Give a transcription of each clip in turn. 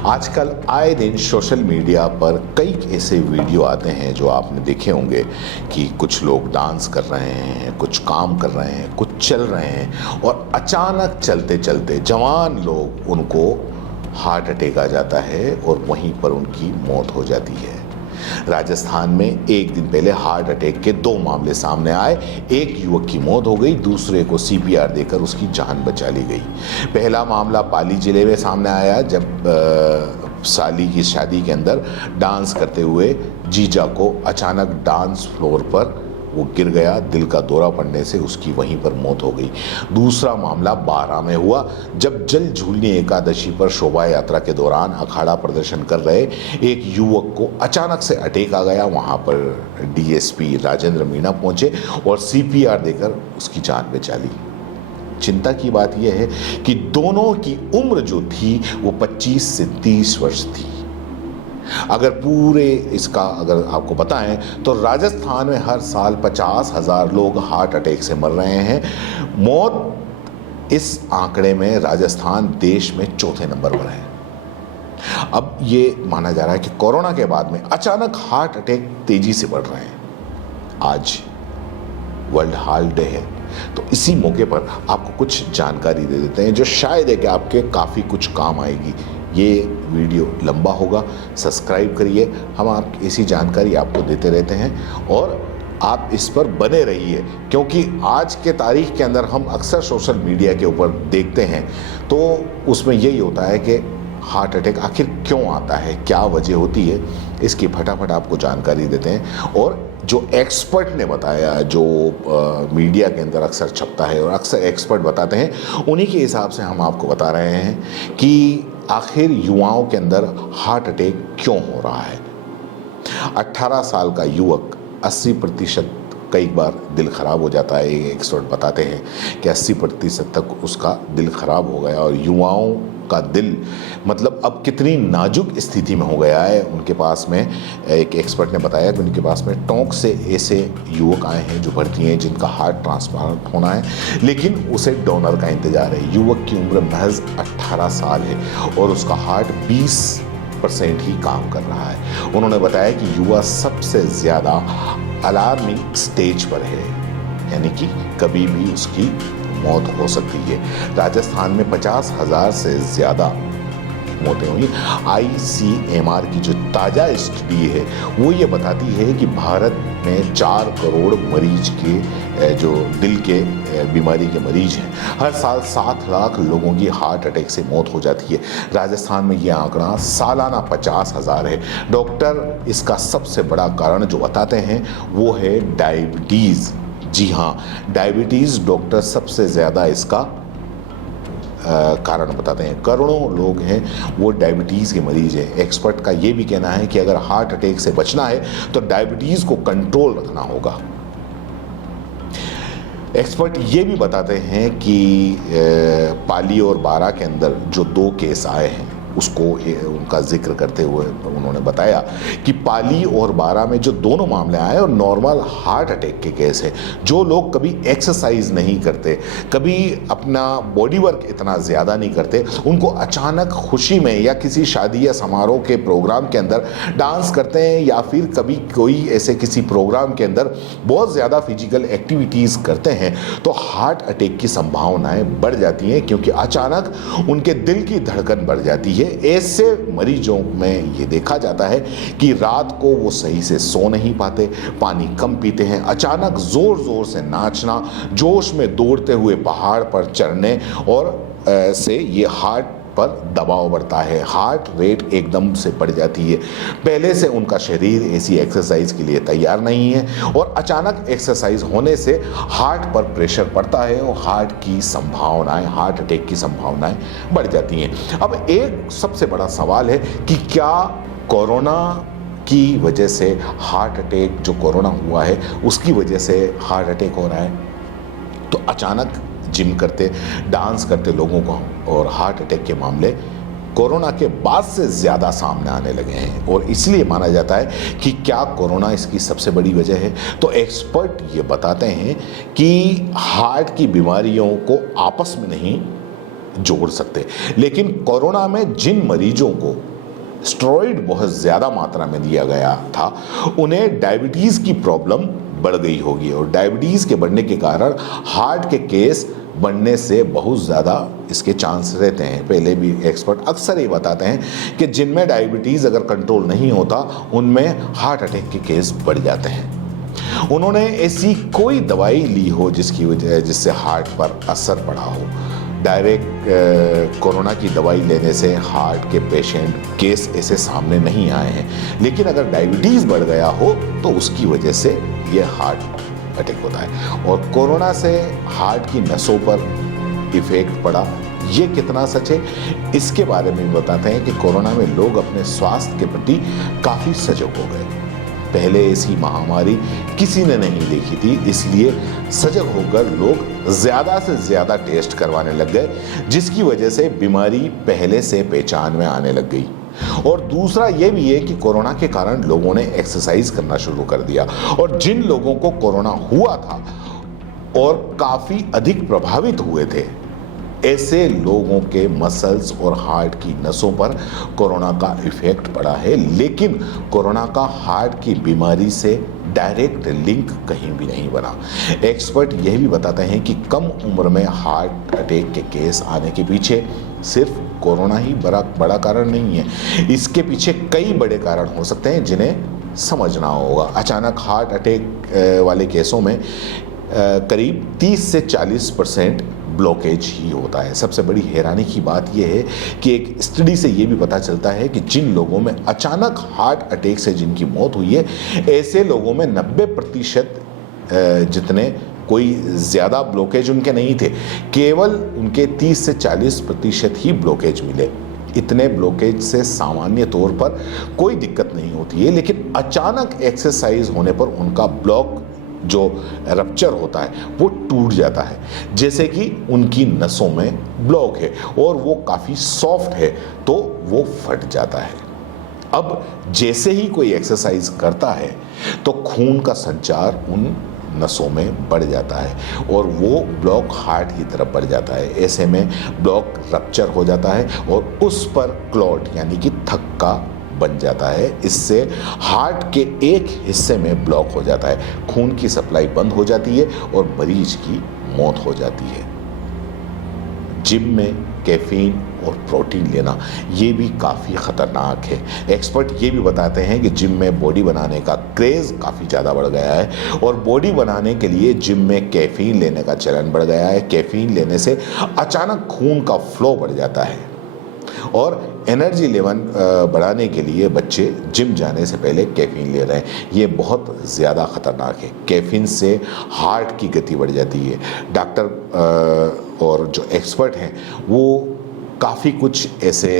आजकल आए दिन सोशल मीडिया पर कई ऐसे वीडियो आते हैं जो आपने देखे होंगे कि कुछ लोग डांस कर रहे हैं, कुछ काम कर रहे हैं, कुछ चल रहे हैं और अचानक चलते चलते जवान लोग उनको हार्ट अटैक आ जाता है और वहीं पर उनकी मौत हो जाती है। राजस्थान में एक दिन पहले हार्ट अटैक के 2 मामले सामने आए। एक युवक की मौत हो गई, दूसरे को सीपीआर देकर उसकी जान बचा ली गई। पहला मामला पाली जिले में सामने आया जब साली की शादी के अंदर डांस करते हुए जीजा को अचानक डांस फ्लोर पर वो गिर गया, दिल का दौरा पड़ने से उसकी वहीं पर मौत हो गई। दूसरा मामला बारां में हुआ जब जल झूलनी एकादशी पर शोभा यात्रा के दौरान अखाड़ा प्रदर्शन कर रहे एक युवक को अचानक से अटैक आ गया। वहां पर डीएसपी राजेंद्र मीणा पहुंचे और सीपीआर देकर उसकी जान बचा ली। चिंता की बात यह है कि दोनों की उम्र जो थी वो 25 से 30 वर्ष थी। अगर अगर आपको बताएं तो राजस्थान में हर साल 50,000 लोग हार्ट अटैक से मर रहे हैं। मौत इस आंकड़े में राजस्थान देश में 4थे नंबर पर है। अब ये माना जा रहा है कि कोरोना के बाद में अचानक हार्ट अटैक तेजी से बढ़ रहे हैं। आज वर्ल्ड हार्ट डे है, तो इसी मौके पर आपको कुछ जानकारी दे देते हैं जो शायद है कि आपके काफ़ी कुछ काम आएगी। ये वीडियो लंबा होगा, सब्सक्राइब करिए। हम आप ऐसी जानकारी आपको देते रहते हैं और आप इस पर बने रहिए, क्योंकि आज के तारीख के अंदर हम अक्सर सोशल मीडिया के ऊपर देखते हैं तो उसमें यही होता है कि हार्ट अटैक आखिर क्यों आता है, क्या वजह होती है, इसकी फटाफट आपको जानकारी देते हैं। और जो एक्सपर्ट ने बताया, जो मीडिया के अंदर अक्सर छपता है और अक्सर एक्सपर्ट बताते हैं, उन्हीं के हिसाब से हम आपको बता रहे हैं कि आखिर युवाओं के अंदर हार्ट अटैक क्यों हो रहा है। 18 साल का युवक 80% कई बार दिल ख़राब हो जाता है। एक्सपर्ट बताते हैं कि 80% तक उसका दिल ख़राब हो गया और युवाओं का दिल मतलब अब कितनी नाजुक स्थिति में हो गया है। उनके पास में एक एक्सपर्ट ने बताया कि उनके पास में टोंक से ऐसे युवक आए हैं जो भर्ती हैं जिनका हार्ट ट्रांसप्लांट होना है, लेकिन उसे डोनर का इंतजार है। युवक की उम्र महज 18 साल है और उसका हार्ट 20% ही काम कर रहा है। उन्होंने बताया कि युवा सबसे ज़्यादा अलार्मिंग स्टेज पर है, यानी कि कभी भी उसकी मौत हो सकती है। राजस्थान में 50,000 से ज़्यादा मौतें हुई। ICMR की जो ताज़ा स्टडी है वो ये बताती है कि भारत में 4 करोड़ मरीज के जो दिल के बीमारी के मरीज हैं। हर साल 7 लाख लोगों की हार्ट अटैक से मौत हो जाती है। राजस्थान में ये आंकड़ा सालाना 50,000 है। डॉक्टर इसका सबसे बड़ा कारण जो बताते हैं वो है डायबिटीज़। जी हाँ, डायबिटीज़ डॉक्टर सबसे ज़्यादा इसका कारण बताते हैं। करोड़ों लोग हैं वो डायबिटीज़ के मरीज हैं। एक्सपर्ट का ये भी कहना है कि अगर हार्ट अटैक से बचना है तो डायबिटीज़ को कंट्रोल रखना होगा। एक्सपर्ट ये भी बताते हैं कि पाली और बारां के अंदर जो 2 केस आए हैं उसको उनका जिक्र करते हुए उन्होंने बताया कि पाली और बारां में जो दोनों मामले आए और नॉर्मल हार्ट अटैक के केस है। जो लोग कभी एक्सरसाइज नहीं करते, कभी अपना बॉडी वर्क इतना ज़्यादा नहीं करते, उनको अचानक खुशी में या किसी शादी या समारोह के प्रोग्राम के अंदर डांस करते हैं या फिर कभी कोई ऐसे किसी प्रोग्राम के अंदर बहुत ज़्यादा फिजिकल एक्टिविटीज़ करते हैं तो हार्ट अटैक की संभावनाएं बढ़ जाती हैं, क्योंकि अचानक उनके दिल की धड़कन बढ़ जाती है। ऐसे मरीजों में ये देखा जाता है कि रात को वो सही से सो नहीं पाते, पानी कम पीते हैं, अचानक जोर जोर से नाचना, जोश में दौड़ते हुए पहाड़ पर चढ़ने और से ये हार्ट पर दबाव बढ़ता है, हार्ट रेट एकदम से बढ़ जाती है। पहले से उनका शरीर ऐसी एक्सरसाइज के लिए तैयार नहीं है और अचानक एक्सरसाइज होने से हार्ट पर प्रेशर पड़ता है और हार्ट अटैक की संभावनाएं बढ़ जाती हैं। अब एक सबसे बड़ा सवाल है कि क्या कोरोना की वजह से हार्ट अटैक, जो कोरोना हुआ है उसकी वजह से हार्ट अटैक हो रहा है? तो अचानक जिम करते, डांस करते लोगों को और हार्ट अटैक के मामले कोरोना के बाद से ज़्यादा सामने आने लगे हैं और इसलिए माना जाता है कि क्या कोरोना इसकी सबसे बड़ी वजह है। तो एक्सपर्ट ये बताते हैं कि हार्ट की बीमारियों को आपस में नहीं जोड़ सकते, लेकिन कोरोना में जिन मरीजों को स्टेरॉइड बहुत ज़्यादा मात्रा में दिया गया था, उन्हें डायबिटीज़ की प्रॉब्लम बढ़ गई होगी और डायबिटीज़ के बढ़ने के कारण हार्ट के केस बढ़ने से बहुत ज़्यादा इसके चांस रहते हैं। पहले भी एक्सपर्ट अक्सर ये बताते हैं कि जिनमें डायबिटीज़ अगर कंट्रोल नहीं होता उनमें हार्ट अटैक के केस बढ़ जाते हैं। उन्होंने ऐसी कोई दवाई ली हो जिससे हार्ट पर असर पड़ा हो। डायरेक्ट कोरोना की दवाई लेने से हार्ट के पेशेंट केस ऐसे सामने नहीं आए हैं, लेकिन अगर डायबिटीज़ बढ़ गया हो तो उसकी वजह से ये हार्ट अटैक होता है। और कोरोना से हार्ट की नसों पर इफेक्ट पड़ा, ये कितना सच है इसके बारे में बताते हैं कि कोरोना में लोग अपने स्वास्थ्य के प्रति काफ़ी सजग हो गए। पहले ऐसी महामारी किसी ने नहीं देखी थी, इसलिए सजग होकर लोग ज़्यादा से ज़्यादा टेस्ट करवाने लग गए, जिसकी वजह से बीमारी पहले से पहचान में आने लग गई। और दूसरा ये भी है कि कोरोना के कारण लोगों ने एक्सरसाइज करना शुरू कर दिया और जिन लोगों को कोरोना हुआ था और काफ़ी अधिक प्रभावित हुए थे, ऐसे लोगों के मसल्स और हार्ट की नसों पर कोरोना का इफेक्ट पड़ा है, लेकिन कोरोना का हार्ट की बीमारी से डायरेक्ट लिंक कहीं भी नहीं बना। एक्सपर्ट यह भी बताते हैं कि कम उम्र में हार्ट अटैक के केस आने के पीछे सिर्फ कोरोना ही बड़ा कारण नहीं है, इसके पीछे कई बड़े कारण हो सकते हैं जिन्हें समझना होगा। अचानक हार्ट अटैक वाले केसों में करीब 30 से 40% ब्लॉकेज ही होता है। सबसे बड़ी हैरानी की बात यह है कि एक स्टडी से ये भी पता चलता है कि जिन लोगों में अचानक हार्ट अटैक से जिनकी मौत हुई है, ऐसे लोगों में 90% जितने कोई ज़्यादा ब्लॉकेज उनके नहीं थे, केवल उनके 30 से 40% ही ब्लॉकेज मिले। इतने ब्लॉकेज से सामान्य तौर पर कोई दिक्कत नहीं होती है, लेकिन अचानक एक्सरसाइज होने पर उनका ब्लॉक जो रप्चर होता है वो टूट जाता है, जैसे कि उनकी नसों में ब्लॉक है और वो काफ़ी सॉफ्ट है तो वो फट जाता है। अब जैसे ही कोई एक्सरसाइज करता है तो खून का संचार उन नसों में बढ़ जाता है और वो ब्लॉक हार्ट की तरफ बढ़ जाता है। ऐसे में ब्लॉक रप्चर हो जाता है और उस पर क्लॉट यानी कि थक्का बन जाता है। इससे हार्ट के एक हिस्से में ब्लॉक हो जाता है, खून की सप्लाई बंद हो जाती है और मरीज की मौत हो जाती है। जिम में कैफीन और प्रोटीन लेना ये भी काफ़ी ख़तरनाक है। एक्सपर्ट ये भी बताते हैं कि जिम में बॉडी बनाने का क्रेज़ काफ़ी ज़्यादा बढ़ गया है और बॉडी बनाने के लिए जिम में कैफीन लेने का चलन बढ़ गया है। कैफीन लेने से अचानक खून का फ्लो बढ़ जाता है और एनर्जी लेवल बढ़ाने के लिए बच्चे जिम जाने से पहले कैफीन ले रहे हैं। ये बहुत ज़्यादा ख़तरनाक है। कैफीन से हार्ट की गति बढ़ जाती है। डॉक्टर और जो एक्सपर्ट हैं वो काफ़ी कुछ ऐसे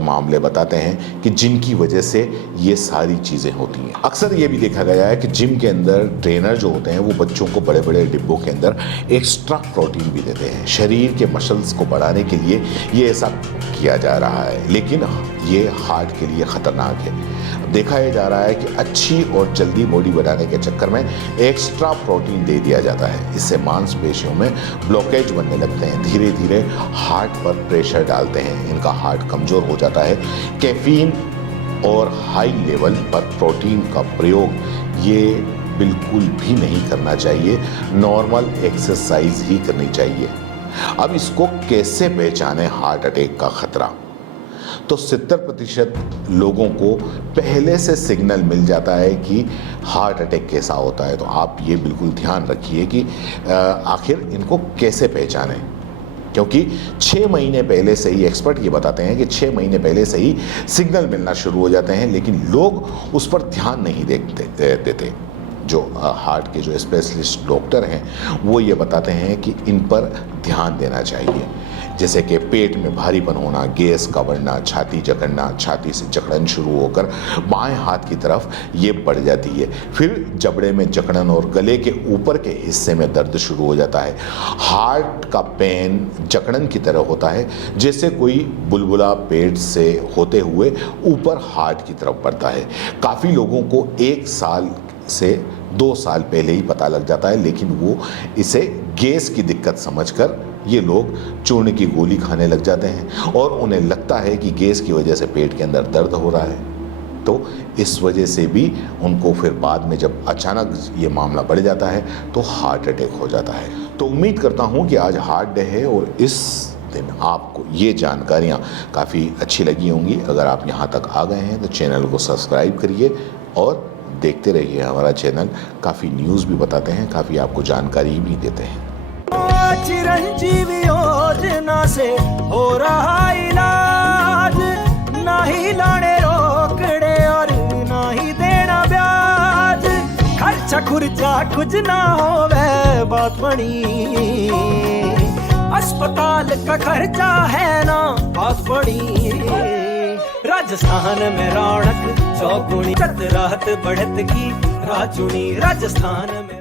मामले बताते हैं कि जिनकी वजह से ये सारी चीज़ें होती हैं। अक्सर ये भी देखा गया है कि जिम के अंदर ट्रेनर जो होते हैं वो बच्चों को बड़े बड़े डिब्बों के अंदर एक्स्ट्रा प्रोटीन भी देते हैं। शरीर के मसल्स को बढ़ाने के लिए ये ऐसा किया जा रहा है, लेकिन ये हार्ट के लिए ख़तरनाक है। देखा यह जा रहा है कि अच्छी और जल्दी बॉडी बनाने के चक्कर में एक्स्ट्रा प्रोटीन दे दिया जाता है। इससे मांसपेशियों में ब्लॉकेज बनने लगते हैं, धीरे धीरे हार्ट पर प्रेशर डालते हैं, इनका हार्ट कमज़ोर हो जाता है। कैफीन और हाई लेवल पर प्रोटीन का प्रयोग ये बिल्कुल भी नहीं करना चाहिए, नॉर्मल एक्सरसाइज ही करनी चाहिए। अब इसको कैसे पहचाने हार्ट अटैक का खतरा? तो 70% लोगों को पहले से सिग्नल मिल जाता है कि हार्ट अटैक कैसा होता है। तो आप ये बिल्कुल ध्यान रखिए कि आखिर इनको कैसे पहचानें, क्योंकि 6 महीने पहले से ही एक्सपर्ट ये बताते हैं कि 6 महीने पहले से ही सिग्नल मिलना शुरू हो जाते हैं, लेकिन लोग उस पर ध्यान नहीं देते। जो हार्ट के जो स्पेशलिस्ट डॉक्टर हैं वो ये बताते हैं कि इन पर ध्यान देना चाहिए, जैसे कि पेट में भारीपन होना, गैस का बढ़ना, छाती जकड़ना, छाती से जकड़न शुरू होकर बाएं हाथ की तरफ ये बढ़ जाती है। फिर जबड़े में जकड़न और गले के ऊपर के हिस्से में दर्द शुरू हो जाता है। हार्ट का पेन जकड़न की तरह होता है, जैसे कोई बुलबुला पेट से होते हुए ऊपर हार्ट की तरफ बढ़ता है। काफ़ी लोगों को 1 साल से 2 साल पहले ही पता लग जाता है, लेकिन वो इसे गैस की दिक्कत समझकर ये लोग चूर्ण की गोली खाने लग जाते हैं और उन्हें लगता है कि गैस की वजह से पेट के अंदर दर्द हो रहा है। तो इस वजह से भी उनको फिर बाद में जब अचानक ये मामला बढ़ जाता है तो हार्ट अटैक हो जाता है। तो उम्मीद करता हूँ कि आज हार्ट डे है और इस दिन आपको ये जानकारियाँ काफ़ी अच्छी लगी होंगी। अगर आप यहाँ तक आ गए हैं तो चैनल को सब्सक्राइब करिए और देखते रहिए हमारा चैनल। काफ़ी न्यूज़ भी बताते हैं, काफ़ी आपको जानकारी भी देते हैं। चिरंजीवी योजना से हो रहा इलाज, ना ही लाने रोकड़े और ना ही देना ब्याज। खर्चा खुर्चा कुछ ना हो वह बात बड़ी, अस्पताल का खर्चा है ना बात बड़ी। राजस्थान में रौनक चौगुनी, रात बढ़त की राजुनी। राजस्थान में